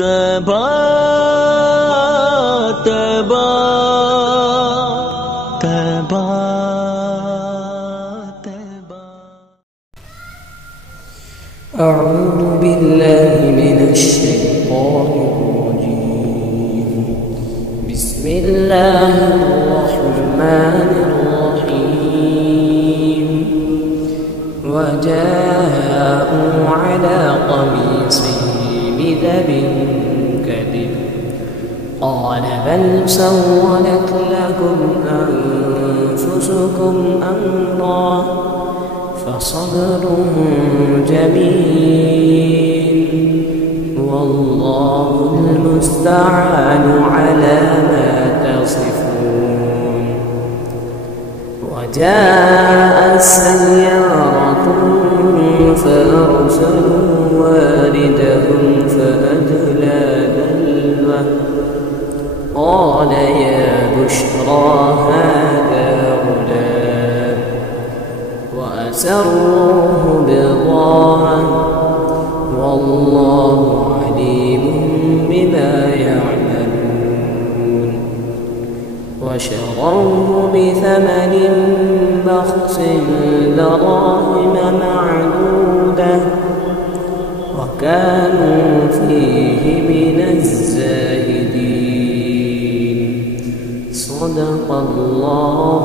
तबा तबा तबा तबा। أعوذ بالله من الشيطان الرجيم. بسم الله الرحمن الرحيم. وجاءوا على قميصه بدم كذب قال بل سولت لكم أنفسكم أمرا فصبر جميل والله المستعان على ما تصفون. وجاءت سيارة فأرسلوا واردهم فأدلى دلوه قال يا بشرى هذا غلام وأسروه بضاعة والله عليم بما يعملون. وشروه بثمن بخس دراهم معدودة وكانوا فيه من الزاهدين. صدق الله